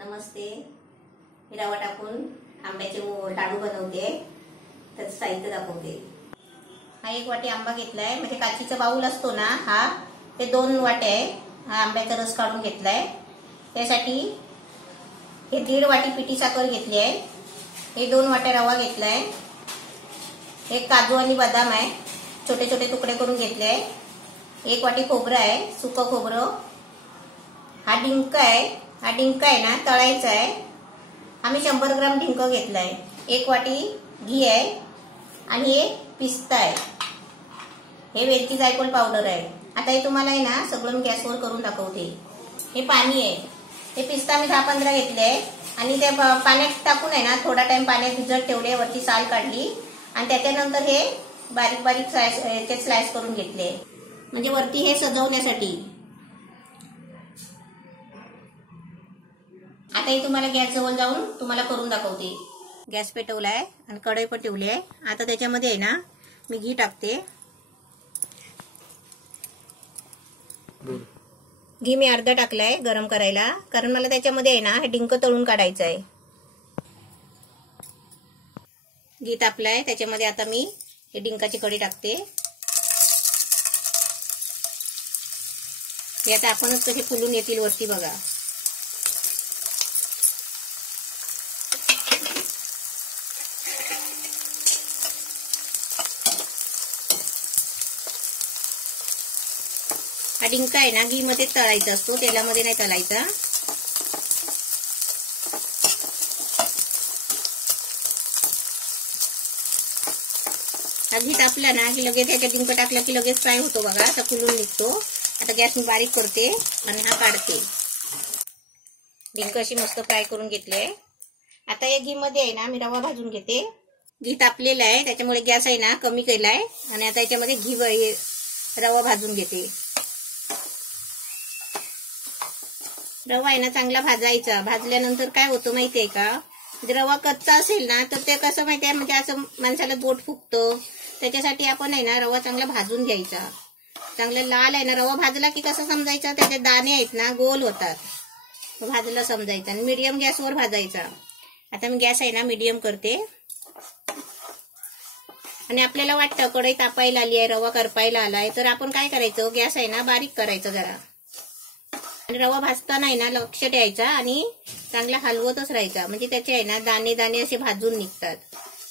नमस्ते. मी रवा टाकून आंब्याचे लाडू बनवते. त्याचं साहित्य दाखवते. हा 1 वाटी आंबा घेतलाय. म्हणजे काचीचा बाऊल असतो ना, हा ते 2 वाट्या आहे. हा आंब्याचा रस काढून घेतलाय. त्यासाठी हे 1.5 वाटी पिठी साखर घेतली आहे. हे 2 वाट्या रवा घेतलाय. एक काजू आणि बदाम आहे, छोटे छोटे तुकडे करून घेतले आहे. 1 वाटी खोबरं आहे, सुकं खोबरं. हा डिंक आहे. हा डिंक आहे ना, तळायचा आहे. आम्ही 100 ग्राम डिंक घेतलाय. 1 वाटी घी आहे आणि एक पिस्ता आहे. हे वेलची जायफळ पावडर आहे. आता हे तुम्हाला आहे ना सगळं मी गॅसवर करून दाखवते. हे पाणी आहे. हे पिस्ता मी 10-15 घेतले आहे आणि ते पाण्यात टाकून आहे ना थोडा टाइम पाण्यात भिजत ठेवले. वरची साल काढली आणि त्याच्यानंतर हे बारीक बारीक स्लाइस करून घेतले. म्हणजे वरती हे सजवण्यासाठी. आता हे तुम्हाला गॅस जवळ जाऊन तुम्हाला करून दाखवते. गॅस पेटवलाय आणि कढई पण ठेवली आहे. आता त्याच्यामध्ये आहे ना मी घी टाकते. घी मी अर्धा टाकलाय गरम करायला, कारण मला त्याच्यामध्ये आहे ना हे डिंक तळून काढायचं आहे. घी तापलाय, त्याच्यामध्ये आता मी हे डिंकाची कढी टाकते. हे आता आपणच कसे फुलून येतील वरती बघा. हा डिंक आहे ना घी मध्ये तळायचा असतो, तेलामध्ये नाही तळायचा. हा घी तापला ना की लगेच ह्याच्यात डिंक टाकला की लगेच फ्राय होतो बघा. असा फुलून निघतो. आता गॅस मी बारीक करते आणि हा काढते. डिंक अशी मस्त फ्राय करून घेतले. आता या घी मध्ये आहे ना मी रवा भाजून घेते. घी तापलेला आहे, त्याच्यामुळे गॅस आहे ना कमी केलाय आणि आता याच्यामध्ये रवा भाजून घेते. रवा आहे ना चांगला भाजायचा. भाजल्यानंतर काय होतं माहितीये का, रवा कच्चा असेल ना तर ते कसं माहितीये, म्हणजे असं माणसाला बोट फुगतं. त्याच्यासाठी आपण आहे ना रवा चांगला भाजून घ्यायचा. चांगला लाल आहे ना रवा भाजला की कसं समजायचं, त्याचे दाणे आहेत ना गोल होतात. भाजला समजायचं. आणि मीडियम गॅसवर भाजायचा. आता मी गॅस आहे ना मीडियम करते. आणि आपल्याला वाटतं कढई तापायला आली आहे, रवा करपायला आलाय, तर आपण काय करायचं, गॅस आहे ना बारीक करायचं जरा. आणि रवा भाजताना आहे ना लक्ष द्यायचा आणि चांगला हलवतच राहायचा. म्हणजे त्याचे आहे ना दाणे दाणे असे भाजून निघतात.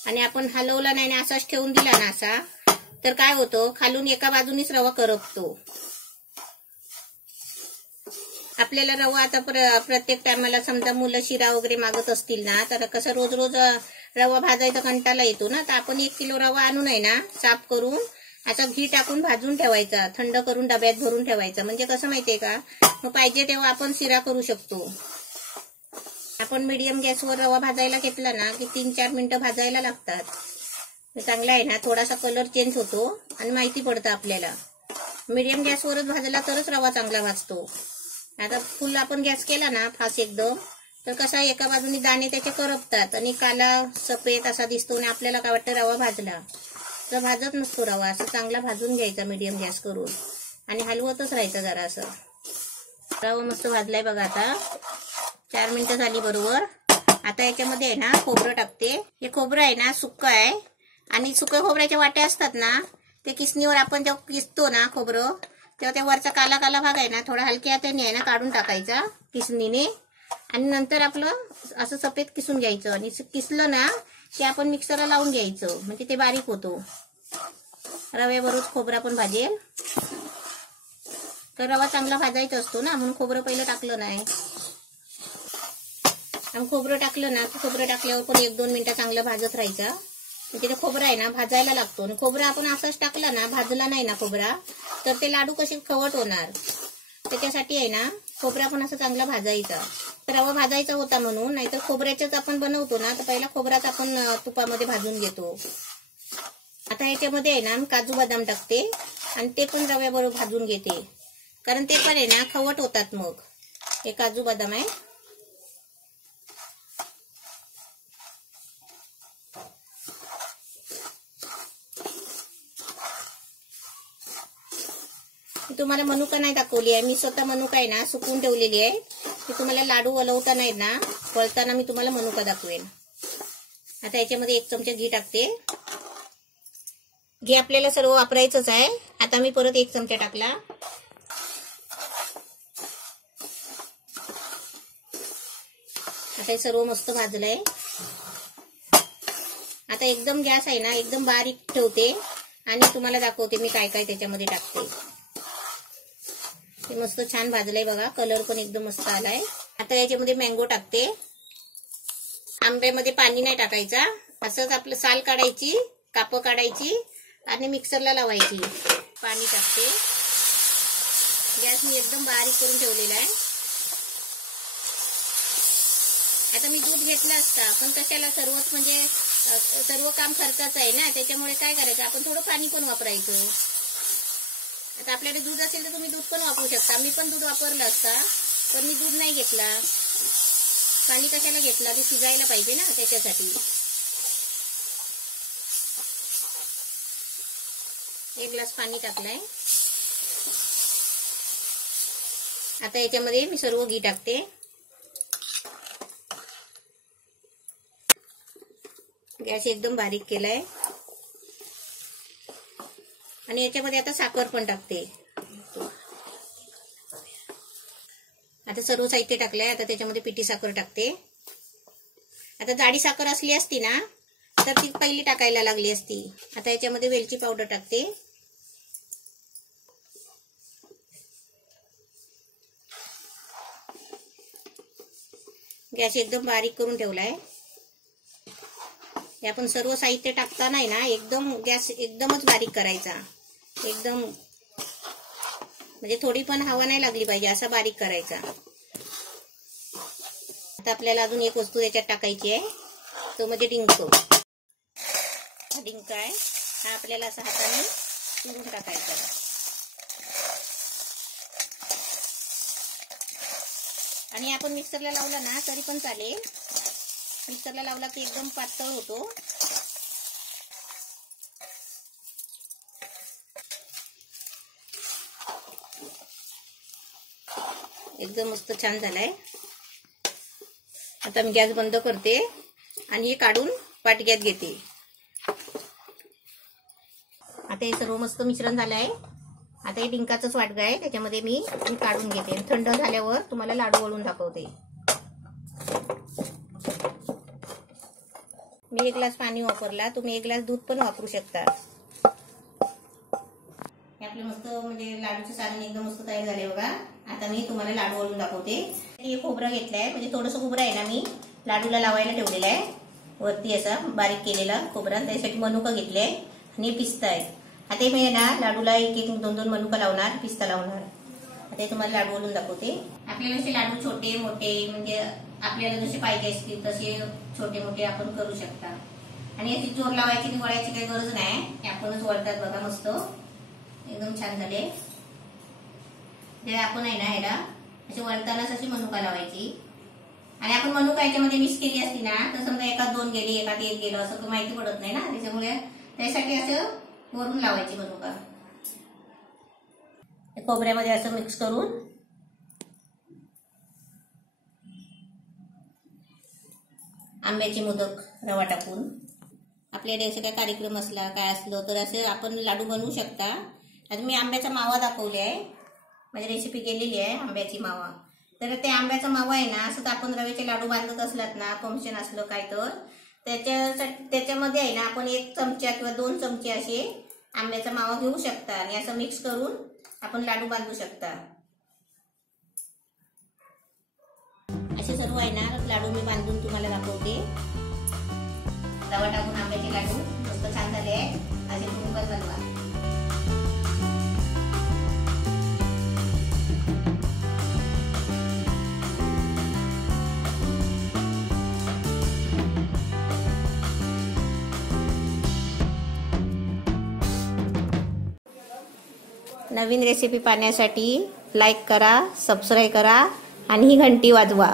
आणि आपण हलवला नाही ना असाच ठेवून दिला ना असा, तर काय होतं, खालून एका बाजूनीच रवा करपतो. आपल्याला रवा आता प्रत्येक टायमाला समजा मुलं शिरा वगैरे मागत असतील ना, तर कसं रोज रोज रवा भाजायचा कंटाळा येतो ना, तर आपण 1 किलो रवा आणून आहे ना साफ करून असा घी टाकून भाजून ठेवायचा. थंड करून डब्यात भरून ठेवायचा. म्हणजे कसं माहितीये का, मग पाहिजे तेव्हा आपण शिरा करू शकतो. आपण मीडियम गॅसवर रवा भाजायला घेतला ना की 3-4 मिनिटं भाजायला लागतात. चांगला आहे ना थोडासा कलर चेंज होतो आणि माहिती पडतं आपल्याला. मीडियम गॅसवरच भाजला तरच रवा चांगला भाजतो. आता फुल आपण गॅस केला ना फास्ट एकदम, तर कसा एका बाजूने दाणे त्याचे करपतात आणि काला सफेद असा दिसतो आणि आपल्याला काय वाटतं रवा भाजला, तर भाजत नसतो रवा. असं चांगला भाजून घ्यायचा मीडियम गॅस करून आणि हलवतच राहायचं जरा. असं रवा मस्त भाजलाय बघा. आता 4 मिनिटं झाली बरोबर. आता याच्यामध्ये आहे ना खोबरं टाकते. हे खोबरं आहे ना सुक्क आहे आणि सुक्या खोबऱ्याच्या वाट्या असतात ना, ते किसणीवर आपण जेव्हा किसतो ना खोबरं, तेव्हा त्या वरचा काला काला भाग आहे ना थोडा हलक्या हाताने आहे ना काढून टाकायचा किसणीने. आणि नंतर आपलं असं सफेद किसून घ्यायचं आणि किसलं ना ते आपण मिक्सरला लावून घ्यायचं. म्हणजे ते बारीक होतो. रव्यावरच खोबरा पण भाजेल. तर रवा चांगला भाजायचा असतो ना, म्हणून खोबरं पहिलं टाकलं नाही. आणि खोबरं टाकलं ना, खोबरं टाकल्यावर पण 1-2 मिनिटं चांगलं भाजत राहायचं. म्हणजे ते खोबरं आहे ना भाजायला लागतो. आणि खोबरं आपण असंच टाकलं ना, भाजला नाही ना खोबरा, तर ते लाडू कसे खवट होणार. त्याच्यासाठी आहे ना खोबरा पण असं चांगला भाजायचा. रवा भाजायचा होता म्हणून, नाहीतर खोबऱ्याच्याच आपण बनवतो ना, तर पहिला खोबराच आपण तुपामध्ये भाजून घेतो. आता ह्याच्यामध्ये आहे ना मी काजू बदाम टाकते आणि ते पण रव्याबरोबर भाजून घेते, कारण ते पण आहे ना खवट होतात मग. हे काजू बदाम आहे. तुम्हाला मनुका नाही दाखवली आहे. मी स्वतः मनुका आहे ना सुकवून ठेवलेली आहे. मी तुम्हाला लाडू वलवताना आहे ना, वळताना मी तुम्हाला मनुका दाखवेन. आता याच्यामध्ये 1 चमचा घी टाकते. घी आपल्याला सर्व वापरायचंच आहे. आता मी परत 1 चमचा टाकला. आता हे सर्व मस्त भाजलंय. आता एकदम गॅस आहे ना एकदम बारीक ठेवते आणि तुम्हाला दाखवते मी काय काय त्याच्यामध्ये टाकते. हे मस्त छान भाजलंय बघा, कलर पण एकदम मस्त आलाय. आता याच्यामध्ये मँगो टाकते. आंब्यामध्ये पाणी नाही टाकायचा, असंच आपलं साल काढायची, कापं काढायची आणि मिक्सरला लावायची. पाणी टाकते. गॅस मी एकदम बारीक करून ठेवलेला आहे. आता मी दूध घेतलं असता, पण कशाला, सर्वच म्हणजे सर्व काम खर्चाचं आहे ना, त्याच्यामुळे काय करायचं, आपण थोडं पाणी पण वापरायचं. आता आपल्याकडे दूध असेल तर तुम्ही दूध पण वापरू शकता. मी पण दूध वापरलं असता, पण मी दूध नाही घेतला. पाणी कशाला घेतला, ते शिजायला पाहिजे ना, त्याच्यासाठी. 1 ग्लास पाणी टाकलंय. आता याच्यामध्ये मी सर्व घी टाकते. गॅस एकदम बारीक केलाय आणि याच्यामध्ये आता साखर पण टाकते. आता सर्व साहित्य टाकलंय. आता त्याच्यामध्ये पिठी साखर टाकते. आता जाडी साखर असली असती ना तर ती पहिली टाकायला लागली असती. आता याच्यामध्ये वेलची पावडर टाकते. गॅस एकदम बारीक करून ठेवलाय. हे आपण सर्व साहित्य टाकताना आहे ना एकदम गॅस एकदमच बारीक करायचा. एकदम म्हणजे थोडी पण हवा नाही लागली पाहिजे असा बारीक करायचा. आता आपल्याला अजून एक वस्तू याच्यात टाकायची आहे, तो म्हणजे डिंक. हा डिंक आहे, हा आपल्याला असा हाताने चुरून टाकायचा. आणि आपण मिक्सरला लावला ना तरी पण चालेल. मिक्सरला लावला की एकदम पातळ होतो. एकदम मस्त छान झालाय. आता मी गॅस बंद करते आणि हे काढून पाटग्यात घेते. आता हे सर्व मस्त मिश्रण झालंय. आता हे डिंकाचंच वाटगं आहे, त्याच्यामध्ये मी काढून घेते. थंड झाल्यावर तुम्हाला लाडू वळून दाखवते. मी 1 ग्लास पाणी वापरला, तुम्ही 1 ग्लास दूध पण वापरू शकता. आपले मस्त म्हणजे लाडूचे सारण एकदम मस्त तयार झाले बघा. आता मी तुम्हाला लाडू वळून दाखवते. हे खोबरं घेतलंय, म्हणजे थोडंसं खोबरं आहे ना मी लाडूला लावायला ठेवलेलं आहे वरती, असा बारीक केलेला खोबरा. त्यासाठी मनुका घेतले आणि पिस्ता आहे. आता मी ना लाडूला 1-1, 2-2 मनुका लावणार, पिस्ता लावणार. आता तुम्हाला लाडू वळून दाखवते. आपल्याला असे लाडू छोटे मोठे म्हणजे आपल्याला जसे पाहिजे असतील तसे छोटे मोठे आपण करू शकता. आणि याची जोर लावायची आणि वळायची काही गरज नाही, आपणच वळतात बघा. मस्त एकदम छान झाले. जे आपण आहे ना याला असे वळतानाच अशी मनुका लावायची. आणि आपण मनुका याच्यामध्ये मिक्स केली असती ना तर समजा एकात 2 गेली एकात 1 गेलं असं तर माहिती पडत नाही ना, त्याच्यामुळे त्यासाठी असं वरून लावायची मनुका. खोबऱ्यामध्ये असं मिक्स करून आंब्याची मोदक रवा टाकून आपल्याकडे असे काय कार्यक्रम असला काय असलं तर असे आपण लाडू बनवू शकता. आता मी आंब्याचा मावा दाखवले आहे, म्हणजे रेसिपी केलेली आहे आंब्याची मावा. तर ते आंब्याचा मावा आहे ना, असं आपण रव्याचे लाडू बांधत असलात ना, फंक्शन असलं काय तर त्याच्यामध्ये आहे ना आपण 1 चमचा किंवा 2 चमचे असे आंब्याचा मावा घेऊ शकता आणि असं मिक्स करून आपण लाडू बांधू शकता. असे सर्व आहे ना लाडू मी बांधून तुम्हाला दाखवते. रवा टाकून आंब्याचे लाडू मस्त छान झाले आहे. असे तुम्ही पण बनवा. नवीन रेसिपी पाहण्यासाठी लाईक करा, सबस्क्राईब करा आणि ही घंटी वाजवा.